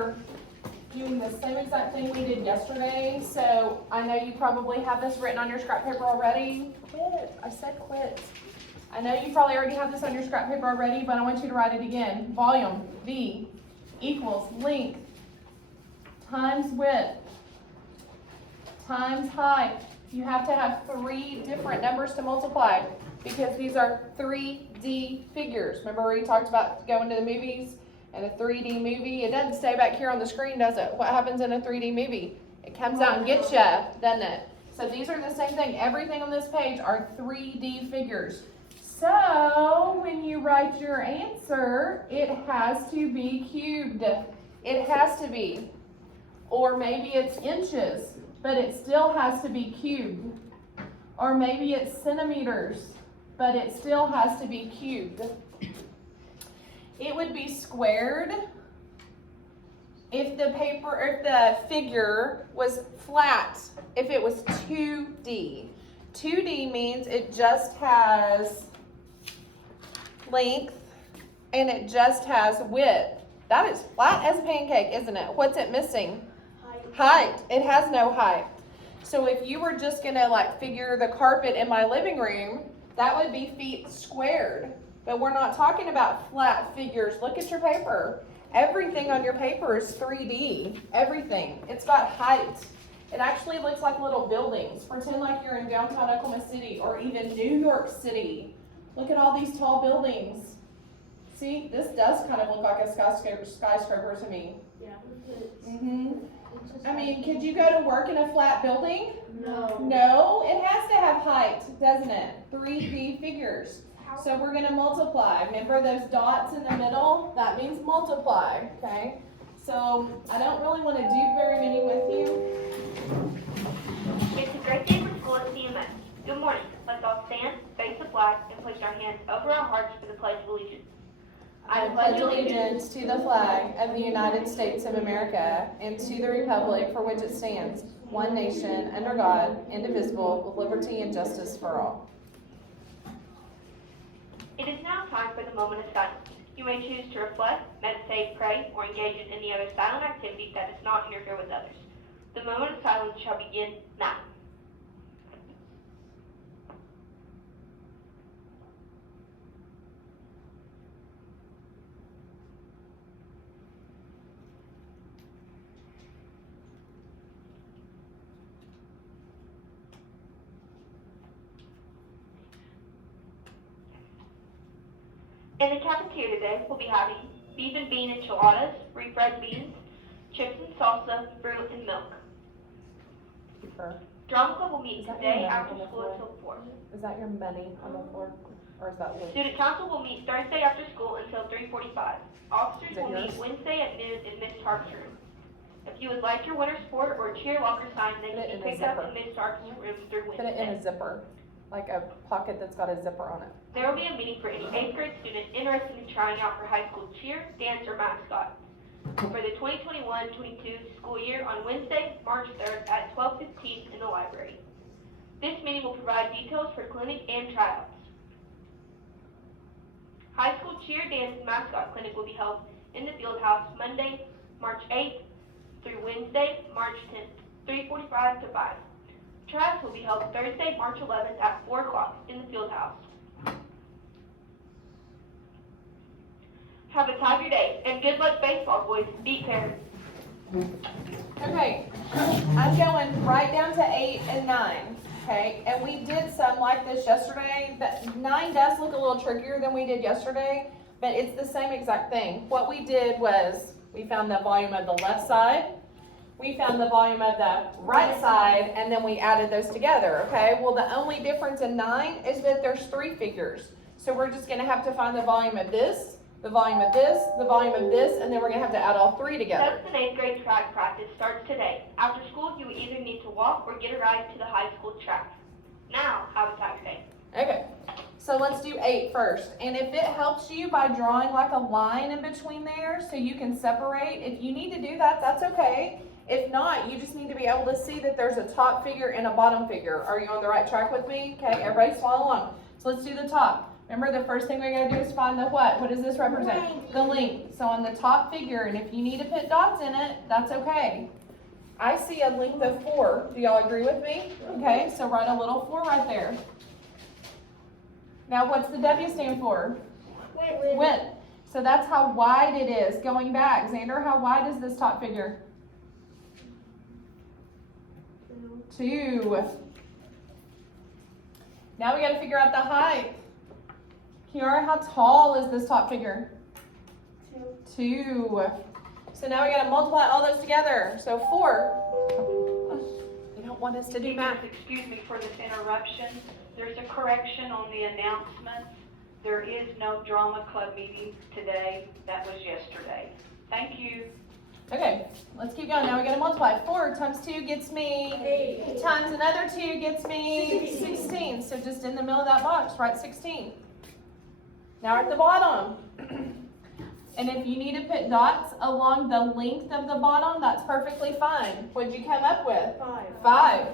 are doing the same exact thing we did yesterday. So I know you probably have this written on your scrap paper already. Quit, I said quit. I know you probably already have this on your scrap paper already, but I want you to write it again. Volume, V, equals length times width times height. You have to have 3 different numbers to multiply because these are 3D figures. Remember we talked about going to the movies and a 3D movie? It doesn't stay back here on the screen, does it? What happens in a 3D movie? It comes out and gets you, doesn't it? So these are the same thing. Everything on this page are 3D figures. So when you write your answer, it has to be cubed. It has to be. Or maybe it's inches, but it still has to be cubed. Or maybe it's centimeters, but it still has to be cubed. It would be squared if the figure was flat, if it was 2D. 2D means it just has length and it just has width. That is flat as a pancake, isn't it? What's it missing? Height. It has no height. So if you were just gonna like figure the carpet in my living room, that would be feet squared. But we're not talking about flat figures. Look at your paper. Everything on your paper is 3D. Everything. It's got height. It actually looks like little buildings. Pretend like you're in downtown Oklahoma City or even New York City. Look at all these tall buildings. See, this does kind of look like a skyscraper to me. Yeah. I mean, could you go to work in a flat building? No. No, it has to have height, doesn't it? 3D figures. So we're going to multiply. Remember those dots in the middle? That means multiply, okay? So I don't really want to do very many with you. It's a great day for school at CMS. Good morning. Let's all stand, face the flag, and place our hands over our hearts for the Pledge of Allegiance. I pledge allegiance to the flag of the United States of America and to the republic for which it stands, one nation, under God, indivisible, with liberty and justice for all. It is now time for the moment of silence. You may choose to reflect, meditate, pray, or engage in any other silent activity that does not interfere with others. The moment of silence shall begin now. In the cafeteria today, we'll be having beef and bean enchiladas, refried beans, chips and salsa, fruit, and milk. Drama club will meet today after school until 4. Is that your money on the floor, or is that wood? Student council will meet Thursday after school until 3:45. Officers will meet Wednesday at noon in Ms. Tark's room. If you would like your winter sport or cheer locker sign, they can be picked up in Ms. Tark's room through Put it in Wednesday. a zipper, like a pocket that's got a zipper on it. There will be a meeting for any 8th grade student interested in trying out for high school cheer, dance, or mascot for the 2021-22 school year on Wednesday, March 3rd at 12:15 in the library. This meeting will provide details for clinic and tryouts. High school cheer, dance, and mascot clinic will be held in the field house Monday, March 8th through Wednesday, March 10th, 3:45 to 5. Tryouts will be held Thursday, March 11th at 4 o'clock in the field house. Have a time of your day, and good luck baseball, boys. Beat parents. Okay, I'm going right down to 8 and 9, okay? And we did some like this yesterday. But 9 does look a little trickier than we did yesterday, but it's the same exact thing. What we did was we found the volume of the left side, we found the volume of the right side, and then we added those together, okay? Well, the only difference in 9 is that there's 3 figures. So we're just gonna have to find the volume of this, the volume of this, the volume of this, and then we're gonna have to add all 3 together. 7th and 8th grade track practice starts today. After school, you will either need to walk or get a ride to the high school track. Now, have a time of your day. Okay, so let's do 8 first. And if it helps you by drawing like a line in between there so you can separate, if you need to do that, that's okay. If not, you just need to be able to see that there's a top figure and a bottom figure. Are you on the right track with me? Okay, everybody follow along. So let's do the top. Remember, the first thing we gotta do is find the what? What does this represent? Length. The length. So on the top figure, and if you need to put dots in it, that's okay. I see a length of 4. Do y'all agree with me? Okay, so write a little 4 right there. Now what's the W stand for? Width. So that's how wide it is. Going back, Xander, how wide is this top figure? 2. Now we got to figure out the height. Kiara, how tall is this top figure? 2. So now we got to multiply all those together. So 4. You don't want us to do math. Excuse me for this interruption. There's a correction on the announcements. There is no drama club meeting today. That was yesterday. Thank you. Okay, let's keep going. Now we got to multiply. 4 times 2 gets me 8. times another 2 gets me 16. So just in the middle of that box, write 16. Now we're at the bottom. And if you need to put dots along the length of the bottom, that's perfectly fine. What'd you come up with? 5.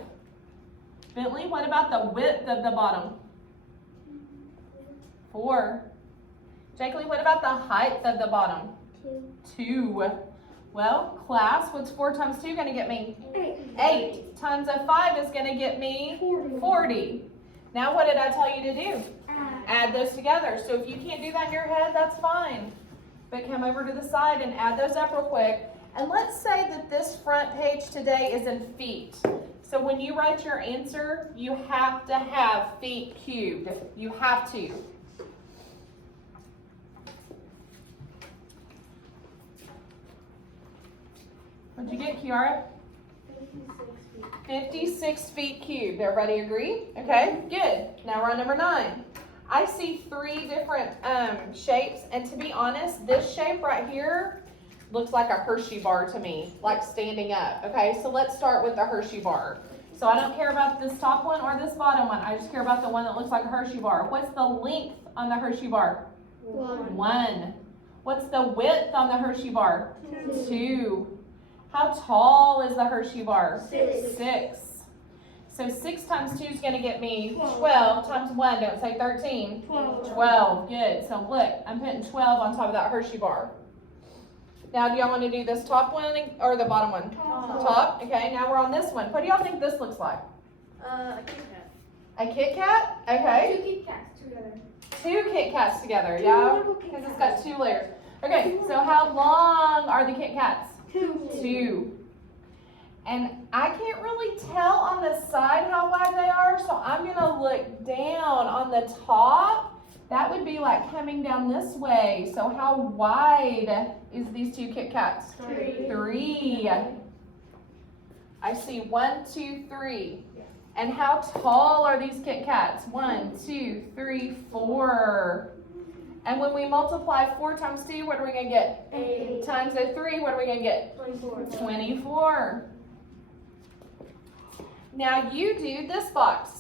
Bentley, what about the width of the bottom? 4. Jake Lee, what about the height of the bottom? 2. Well, class, what's 4 times 2 going to get me? 8 times a 5 is going to get me 40. Now what did I tell you to do? Add those together. So if you can't do that in your head, that's fine. But come over to the side and add those up real quick. And let's say that this front page today is in feet. So when you write your answer, you have to have feet cubed. You have to. What'd you get, Kiara? 56 feet cubed. Everybody agree? Okay, good. Now we're on number 9. I see 3 different shapes, and to be honest, this shape right here looks like a Hershey bar to me, like standing up. Okay, so let's start with the Hershey bar. So I don't care about this top one or this bottom one. I just care about the one that looks like a Hershey bar. What's the length on the Hershey bar? 1. What's the width on the Hershey bar? 2. How tall is the Hershey bar? 6. So 6 times 2 is going to get me 12 times 1. Don't say 13. 12. Good. So look, I'm putting 12 on top of that Hershey bar. Now, do y'all want to do this top one or the bottom one? Top. Okay, now we're on this one. What do y'all think this looks like? A Kit Kat. A Kit Kat? Okay. 2 Kit Kats together. 2 Kit Kats together, yeah? Because it's got 2 layers. Okay, so how long are the Kit Kats? 2. And I can't really tell on the side how wide they are, so I'm going to look down on the top. That would be like coming down this way. So how wide is these 2 Kit Kats? 3. I see 1, 2, 3. And how tall are these Kit Kats? 1, 2, 3, 4. And when we multiply 4 times 2, what are we going to get? 8. Times the 3, what are we going to get? 24. Now you do this box.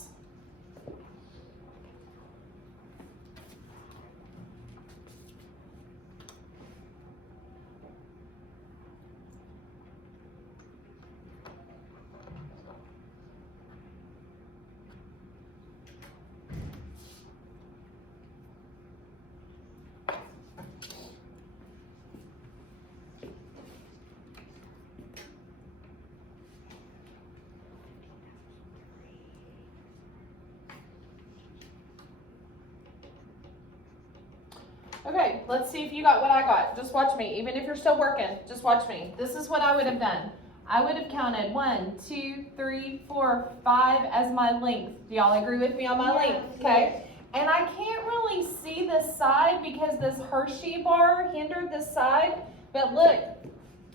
Okay, let's see if you got what I got. Just watch me. Even if you're still working, just watch me. This is what I would have done. I would have counted 1, 2, 3, 4, 5 as my length. Do y'all agree with me on my length? Okay. And I can't really see this side because this Hershey bar hindered this side. But look,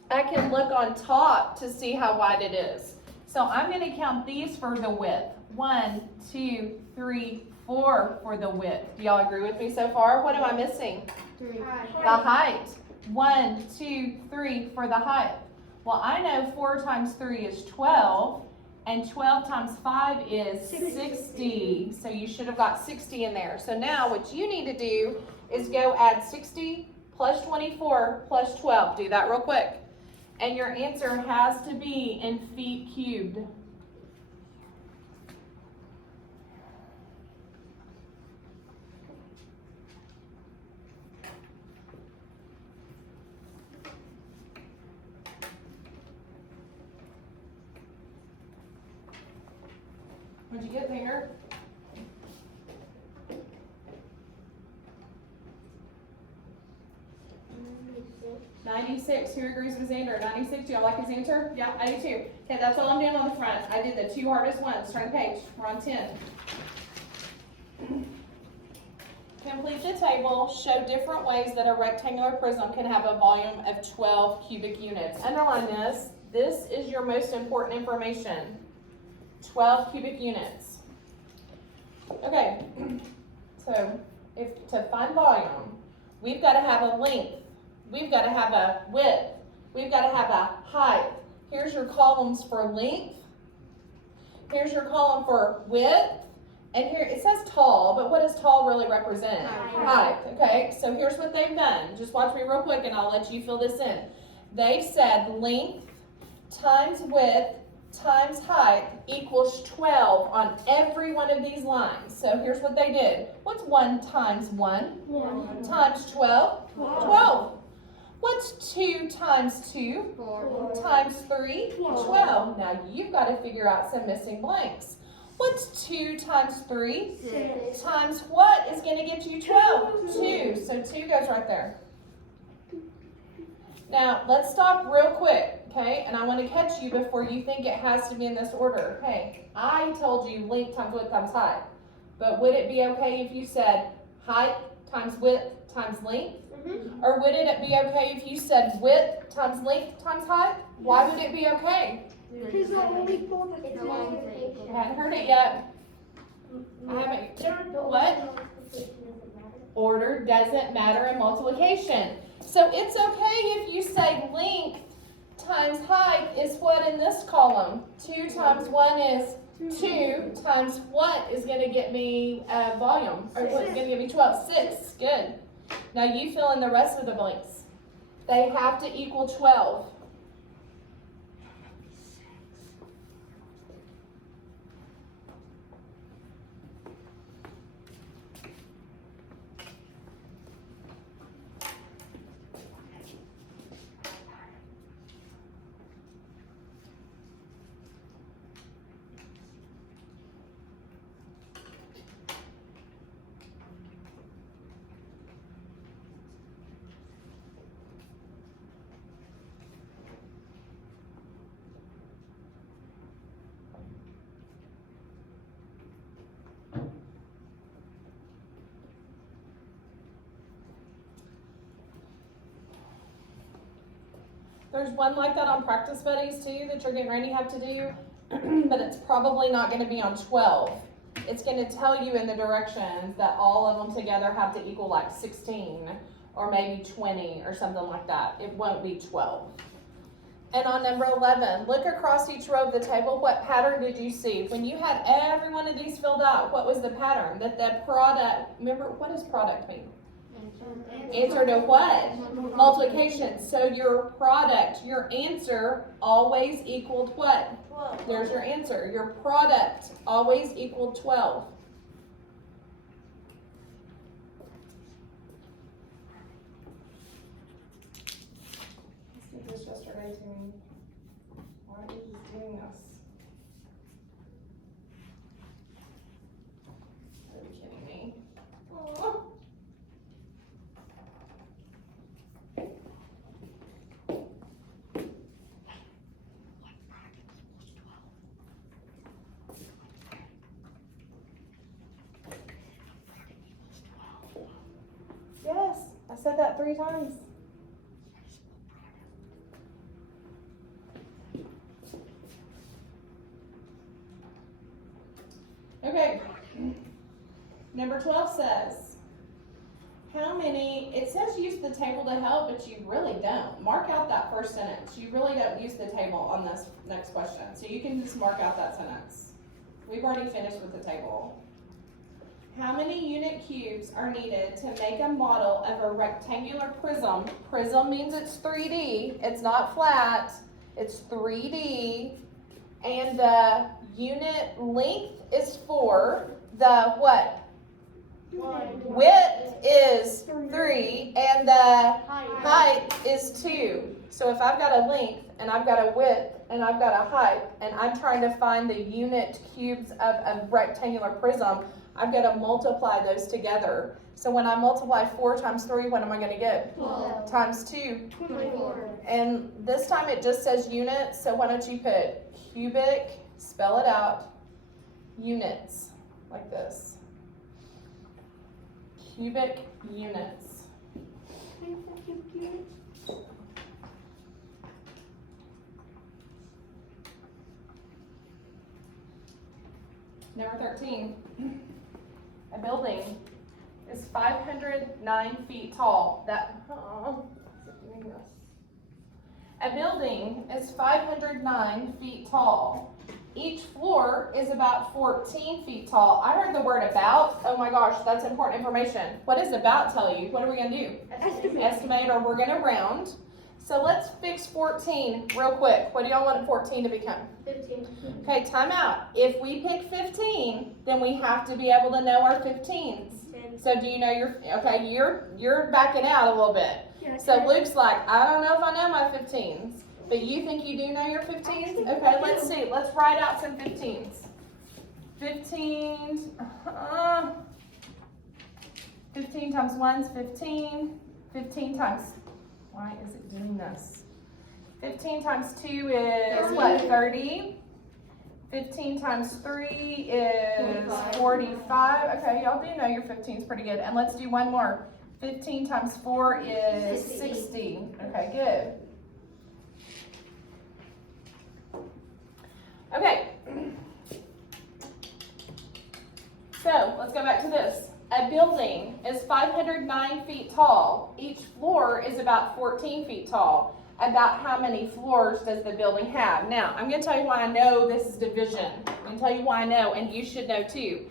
I can look on top to see how wide it is. So I'm going to count these for the width. 1, 2, 3, 4 for the width. Do y'all agree with me so far? What am I missing? 3. The height. 1, 2, 3 for the height. Well, I know 4 times 3 is 12, and 12 times 5 is 60. So you should have got 60 in there. So now what you need to do is go add 60 plus 24 plus 12. Do that real quick. And your answer has to be in feet cubed. What'd you get, Xander? $96. Who agrees with Xander? 96. Do y'all like his answer? Yeah, I do too. Okay, that's all I'm doing on the front. I did the 2 hardest ones. Turn the page. We're on 10. Complete the table. Show different ways that a rectangular prism can have a volume of 12 cubic units. Underline this. This is your most important information. 12 cubic units. Okay, so to find volume, we've got to have a length. We've got to have a width. We've got to have a height. Here's your columns for length. Here's your column for width. And here it says tall, but what does tall really represent? Height. Okay, so here's what they've done. Just watch me real quick and I'll let you fill this in. They've said length times width times height equals 12 on every one of these lines. So here's what they did. What's 1 times 1? Times 12? 12. What's 2 times 2? 4. Times 3? 12. Now you've got to figure out some missing blanks. What's 2 times 3? 6. Times what is going to get you 12? 2. So 2 goes right there. Now let's stop real quick, okay? And I want to catch you before you think it has to be in this order. Hey, I told you length times width times height. But would it be okay if you said height times width times length? Or would it be okay if you said width times length times height? Why would it be okay? Because the only four that's I hadn't heard it yet. I haven't. What? Order doesn't matter in multiplication. So it's okay if you say length times height is what in this column? 2 times 1 is 2 times what is going to get me volume? Or what's going to give me 12? 6. Good. Now you fill in the rest of the blanks. They have to equal 12. There's one like that on practice buddies too that you're getting ready to have to do, but it's probably not going to be on 12. It's going to tell you in the directions that all of them together have to equal like 16 or maybe 20 or something like that. It won't be 12. And on number 11, look across each row of the table. What pattern did you see? When you had every one of these filled out, what was the pattern? That the product, remember, what does product mean? Answer to what? Multiplication. So your product, your answer always equaled what? 12. There's your answer. Your product always equaled 12. I did this yesterday to me. Why are you just doing this? Are you kidding me? Oh. Yes, I said that 3 times. Okay. Number 12 says, how many, it says use the table to help, but you really don't. Mark out that first sentence. You really don't use the table on this next question. So you can just mark out that sentence. We've already finished with the table. How many unit cubes are needed to make a model of a rectangular prism? Prism means it's 3D. It's not flat. It's 3D. And the unit length is 4. The what? Width is 3 and the height is 2. So if I've got a length and I've got a width and I've got a height and I'm trying to find the unit cubes of a rectangular prism, I've got to multiply those together. So when I multiply 4 times 3, what am I going to get? 12. Times 2. 24. And this time it just says units, so why don't you put cubic, spell it out, units, like this. Cubic units. Number 13. A building is 509 feet tall. A building is 509 feet tall. Each floor is about 14 feet tall. I heard the word about. Oh my gosh, that's important information. What does about tell you? What are we going to do? Estimate, or we're going to round. So let's fix 14 real quick. What do y'all want 14 to become? 15. Okay, time out. If we pick 15, then we have to be able to know our 15s. 10. So do you know okay, you're backing out a little bit. Yeah, So 10. Luke's like, I don't know if I know my 15s. But you think you do know your 15s? Okay, let's see. Let's write out some 15s. 15s. 15 times 1 is 15. 15 times, why is it doing this? 15 times 2 is what, 30? 15 times 3 is 45. Okay, y'all do know your 15s pretty good. And let's do one more. 15 times 4 is 60. Okay, good. Okay. So, let's go back to this. A building is 509 feet tall. Each floor is about 14 feet tall. About how many floors does the building have? Now, I'm going to tell you why I know this is division. I'm going to tell you why I know, and you should know too.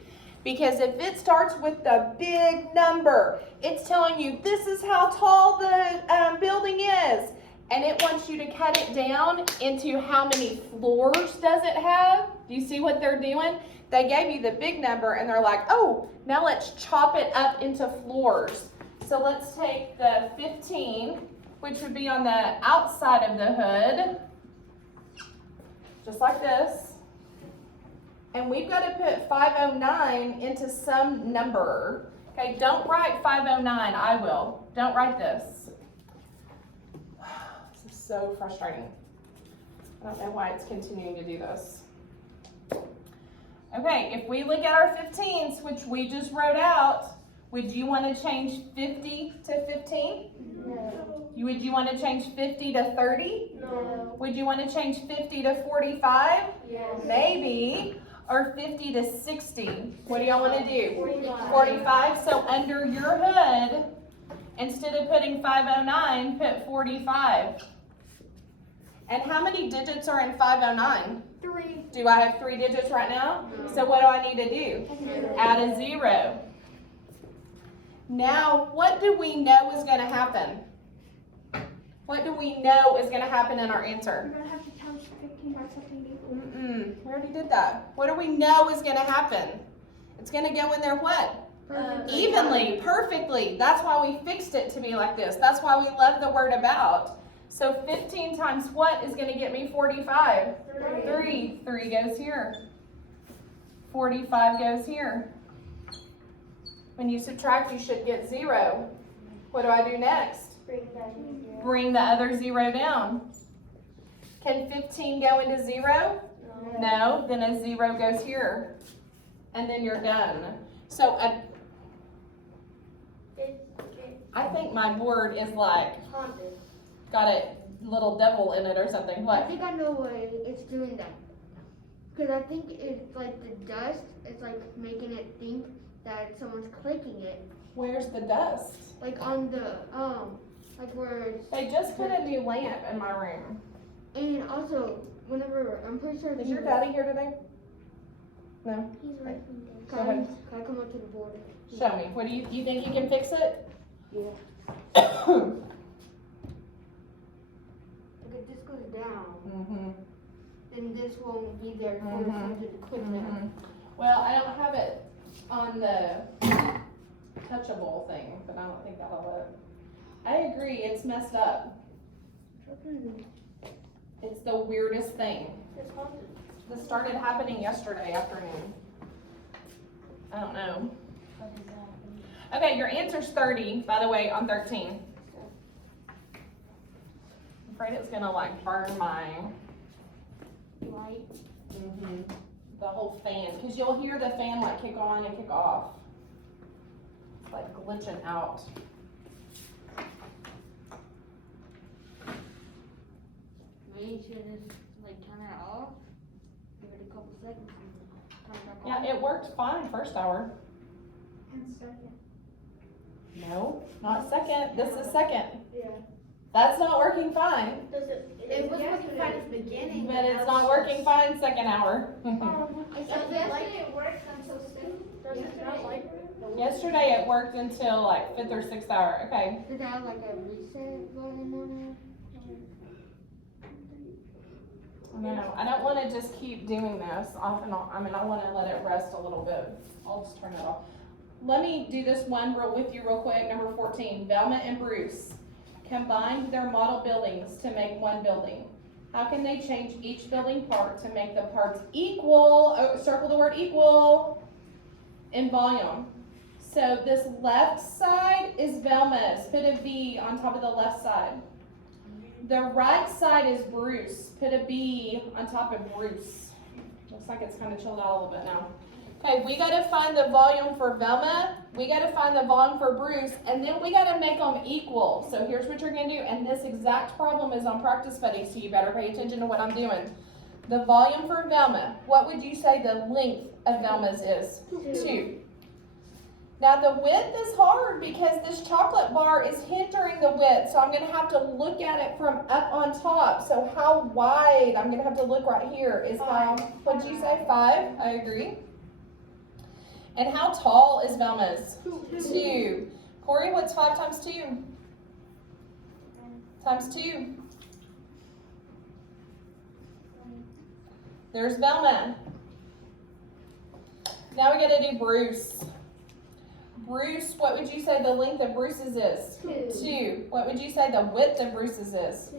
Because if it starts with the big number, it's telling you this is how tall the building is. And it wants you to cut it down into how many floors does it have. Do you see what they're doing? They gave you the big number and they're like, oh, now let's chop it up into floors. So let's take the 15, which would be on the outside of the hood, just like this. And we've got to put 509 into some number. Okay, don't write 509, I will. Don't write this. This is so frustrating. I don't know why it's continuing to do this. Okay, if we look at our 15s, which we just wrote out, would you want to change 50 to 15? No. Would you want to change 50 to 30? No. Would you want to change 50 to 45? Yes. Maybe. Or 50 to 60? What do y'all want to do? 45. 45. So under your hood, instead of putting 509, put 45. And how many digits are in 509? 3. Do I have 3 digits right now? So what do I need to do? Add a 0. Now, what do we know is going to happen? What do we know is going to happen in our answer? We're going to have to count 15 by something equal. We already did that. What do we know is going to happen? It's going to go in there what? Evenly, perfectly. That's why we fixed it to be like this. That's why we love the word about. So 15 times what is going to get me 45? 3. 3 goes here. 45 goes here. When you subtract, you should get 0. What do I do next? Bring the other 0 down. Can 15 go into 0? No, then a 0 goes here. And then you're done. So I think my board is like, Haunted. got a little devil in it or something. I What? think I know why it's doing that. Because I think it's like the dust, it's like making it think that someone's clicking it. Where's the dust? Like on the, like where it's, They just put a new lamp in my room. and also, whenever, I'm pretty sure. Is your daddy here today? No? He's right Go ahead. Can I come up to the board? Show me. What do you think you can fix it? Yeah. If this goes down, Mm-hmm. then this won't be there for Mhm. something to click down. Well, I don't have it on the touchable thing, but I don't think that'll work. I agree, it's messed up. It's the weirdest thing. It's haunted. This started happening yesterday afternoon. I don't know. Okay, your answer's 30, by the way, on 13. I'm afraid it's gonna like burn my Light. the whole fan, because you'll hear the fan like kick on and kick off. It's like glitching out. Maybe you should just like turn it off. Give it a couple seconds and turn it back Yeah, on. it worked fine first hour. And second. No, not second. This is second. Yeah. That's not working fine, Does it? It was working fine at the beginning. but it's not working fine second hour. Yesterday it worked until 6. Does it not like it? Yesterday it worked until like 5th or 6th hour. Okay. Did it have like a reset button on No, I don't want to just keep doing this off and on. I mean, I want to let it rest a little bit. I'll just turn it off. Let me do this one with you real quick. Number 14, Velma and Bruce combined their model buildings to make one building. How can they change each building part to make the parts equal? Oh, circle the word equal in volume. So this left side is Velma's. Put a V on top of the left side. The right side is Bruce. Put a B on top of Bruce. Looks like it's kind of chilled out a little bit now. Okay, we got to find the volume for Velma. We got to find the volume for Bruce, and then we got to make them equal. So here's what you're going to do, and this exact problem is on Practice Buddy, so you better pay attention to what I'm doing. The volume for Velma, what would you say the length of Velma's is? 2. Now the width is hard because this chocolate bar is hindering the width, so I'm going to have to look at it from up on top. So how wide, I'm going to have to look right here, is how, what did you say, 5? I agree. And how tall is Velma's? 2. Corey, what's 5 times 2? Times 2. There's Velma. Now we got to do Bruce. Bruce, what would you say the length of Bruce's is? 2. What would you say the width of Bruce's is?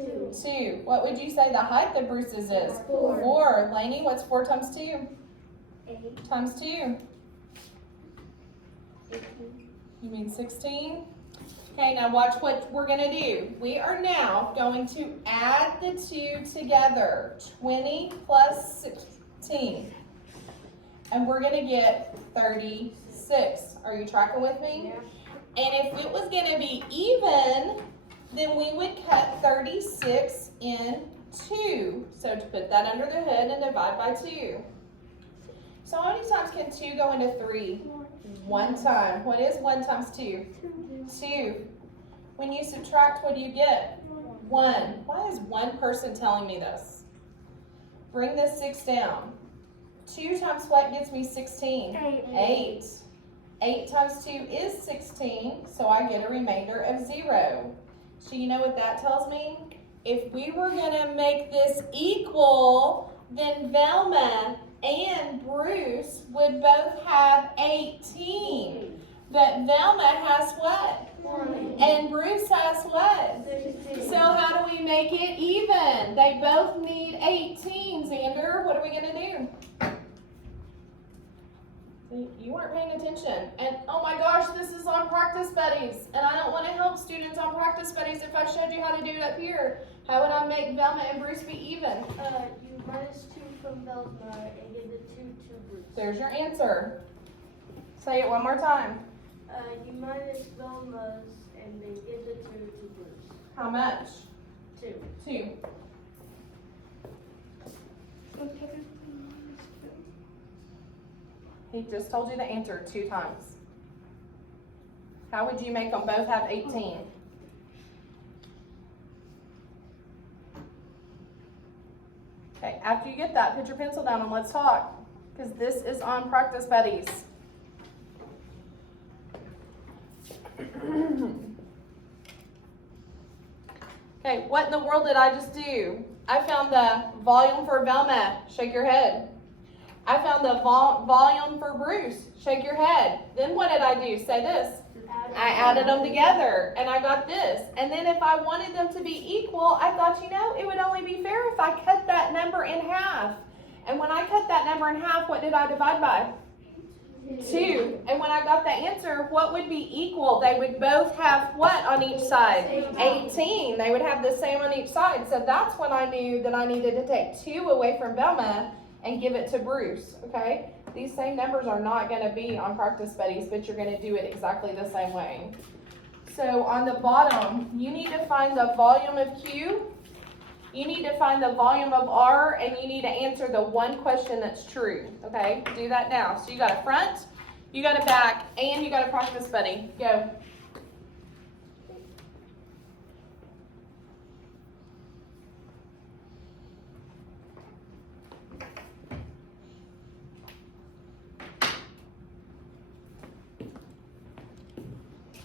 2. What would you say the height of Bruce's is? 4. Lainey, what's 4 times 2? 8. Times 2? You mean 16? Okay, now watch what we're going to do. We are now going to add the 2 together. 20 plus 16. And we're going to get 36. Are you tracking with me? Yeah. And if it was going to be even, then we would cut 36 in 2. So to put that under the hood and divide by 2. So how many times can 2 go into 3? 1 time. What is 1 times 2? 2. When you subtract, what do you get? 1. Why is one person telling me this? Bring this 6 down. 2 times what gets me 16? 8. 8 times 2 is 16, so I get a remainder of 0. So you know what that tells me? If we were going to make this equal, then Velma and Bruce would both have 18. But Velma has what? 1. And Bruce has what? 16. So how do we make it even? They both need 18, Xander. What are we going to do? You weren't paying attention. And oh my gosh, this is on Practice Buddies. And I don't want to help students on Practice Buddies if I showed you how to do it up here. How would I make Velma and Bruce be even? You minus 2 from Velma and give the 2 to Bruce. There's your answer. Say it one more time. You minus Velma's and then give the 2 to Bruce. How much? 2. 2. He just told you the answer 2 times. How would you make them both have 18? Okay, after you get that, put your pencil down and let's talk. Because this is on Practice Buddies. Okay, what in the world did I just do? I found the volume for Velma. Shake your head. I found the volume for Bruce. Shake your head. Then what did I do? Say this. I added them together and I got this. And then if I wanted them to be equal, I thought, it would only be fair if I cut that number in half. And when I cut that number in half, what did I divide by? 2. And when I got the answer, what would be equal? They would both have what on each side? 18. They would have the same on each side. So that's when I knew that I needed to take 2 away from Velma and give it to Bruce, okay? These same numbers are not going to be on Practice Buddies, but you're going to do it exactly the same way. So on the bottom, you need to find the volume of Q, you need to find the volume of R, and you need to answer the one question that's true, okay? Do that now. So you got a front, you got a back, and you got a Practice Buddy. Go.